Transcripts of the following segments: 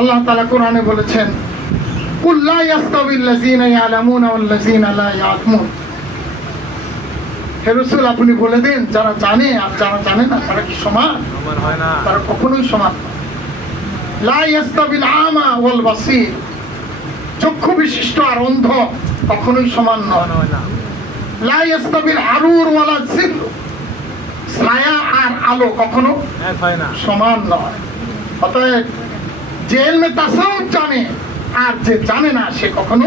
আল্লাহ তাআলা কোরআনে বলেছেন, কুল লা ইয়াস্তাবিল্লাযীনা ইয়ালামুনা ওয়াল্লাযীনা লা ইয়ালামুন। হে রাসূল, আপনি বলে দিন, যারা জানে আর যারা জানে না তারা কি সমান? হয় না, তারা কখনোই সমান না। লা ইয়াস্তাবিল আমা ওয়াল বাসীর, চক্ষু বিশিষ্ট আর অন্ধ কখনোই সমান নয়। লা ইয়াস্তাবিল হারুর ওয়ালা জিল, ছায়া আর আলো কখনো সমান নয়। অতএব যে ইলমে তাসাউফ জানে আর যে জানে না সে কখনো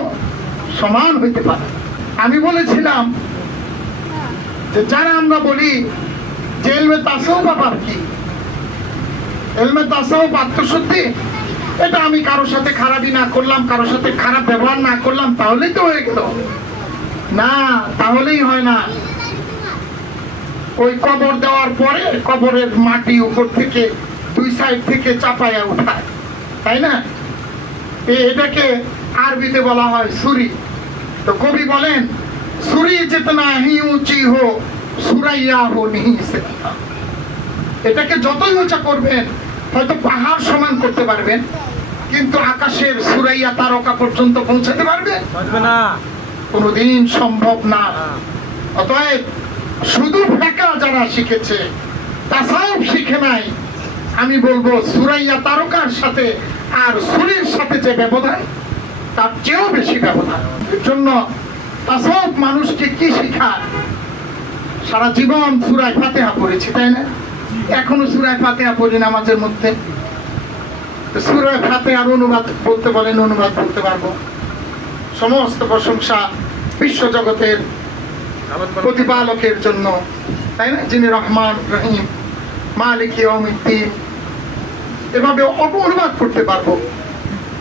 সমান হইতে পারে। আমি বলেছিলাম যে যারা আমরা বলি যে ইলমে তাসাউফ আবার কি, ইলমে তাসাউফ আত্মশুদ্ধি, এটা আমি কারোর সাথে খারাপই না করলাম, কারোর সাথে খারাপ ব্যবহার না করলাম, তাহলেই তো হয়ে গেল না, তাহলেই হয় না। ওই কবর দেওয়ার পরে কবরের মাটি উপর থেকে দুই সাইড থেকে চাপায়া উঠায়, তাই না? এটাকে আরবিতে বলা হয় সুরি। তো কবি বলেন, সুরি জিতনা হি উঁচি হো সুরাইয়া হো নিহি সিকতা। এটাকে যতই উঁচা করবেন, হয়তো পাহাড় সমান করতে পারবেন, কিন্তু আকাশের সুরাইয়া তারকা পর্যন্ত পৌঁছাতে পারবে না, কোনোদিন সম্ভব না। অতএব শুধু ফেকা যারা শিখেছে, তাসাউফ শিখে নাই, আমি বলবো সুরাইয়া তারকার সাথে আর সুরির সাথে যে ব্যবধান, তার চেয়েও বেশি ব্যবধান। এর জন্য তাসাউফ মানুষকে কি শিখায়? সারা জীবন সূরা ফাতিহা পড়েছি, তাই না? এখনো সূরা ফাতিহা পড়ি নামাজের মধ্যে। সূরা ফাতিহার অনুবাদ বলতে বলেন, অনুবাদ বলতে পারবো। সমস্ত প্রশংসা বিশ্ব জগতের প্রতিপালকের জন্য, তাই না? যিনি রহমান রহিম, মালিক ইয়াউমিদ্দিন, এভাবে অনুবাদ করতে পারবো।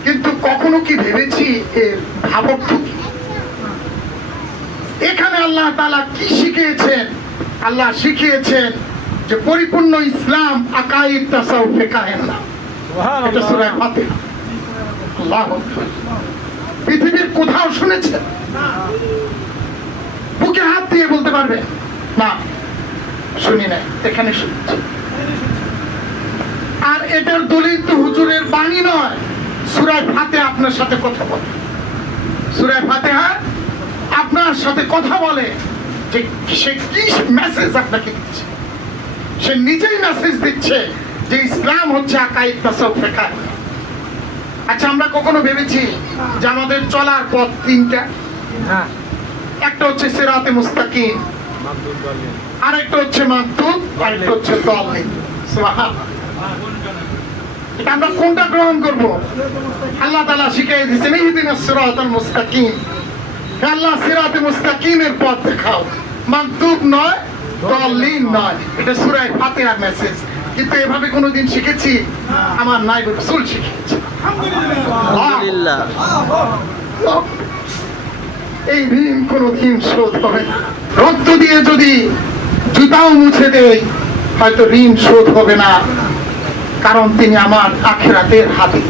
কিন্তু কখনো কি ভেবেছি এর ভাবার্থ কি? এখানে আল্লাহ তাআলা কি শিখিয়েছেন? আল্লাহ শিখিয়েছেন যে পরিপূর্ণ ইসলাম আকাইদ তাসাউফে কায়েম না। এটা সূরা ফাতিহা। আল্লাহু আকবার। পৃথিবীর কোথাও শুনেছেন? বুকে হাত দিয়ে বলতে পারবে না শুনি না, এখানে শুনছি। আর এটার দলিল তো হুজুরের বাণী নয়, সূরা ফাতিহা আপনার সাথে কথা বলে। সূরা ফাতিহা আপনার সাথে কথা বলে যে সে কি মেসেজ আপনাকে দিচ্ছে। সে নিজেই মেসেজ দিচ্ছে যে ইসলাম হচ্ছে আকাইদ তাসাউফে কায়েম। আচ্ছা, আমরা কখনো ভেবেছি যে আমাদের চলার পথ তিনটা? একটা হচ্ছে সিরাতে মুস্তাকিম, আরেকটা হচ্ছে মাগদুব, আরেকটা হচ্ছে দাল্লিন। সুবহানাল্লাহ। এটা আমরা কোনটা গ্রহণ করব? আল্লাহ তাআলা শিখিয়ে দিয়েছেন ইহদিনাস সিরাতাল মুস্তাকিম। আল্লাহ সিরাতে মুস্তাকিমের পথ দেখাও, মাগদুব নয়, দাল্লিন নয়। এটা সূরা ফাতিহার মেসেজ। কিন্তু এভাবে কোনোদিন শিখেছি? আমার নায়েবে রাসূল শিখিয়েছে। আলহামদুলিল্লাহ। এই ঋণ কোনোদিন শোধ হবে না। রক্ত দিয়ে যদি জুতাও মুছে দেয়, হয়তো ঋণ শোধ হবে না, কারণ তিনি আমার আখিরাতের হাতে।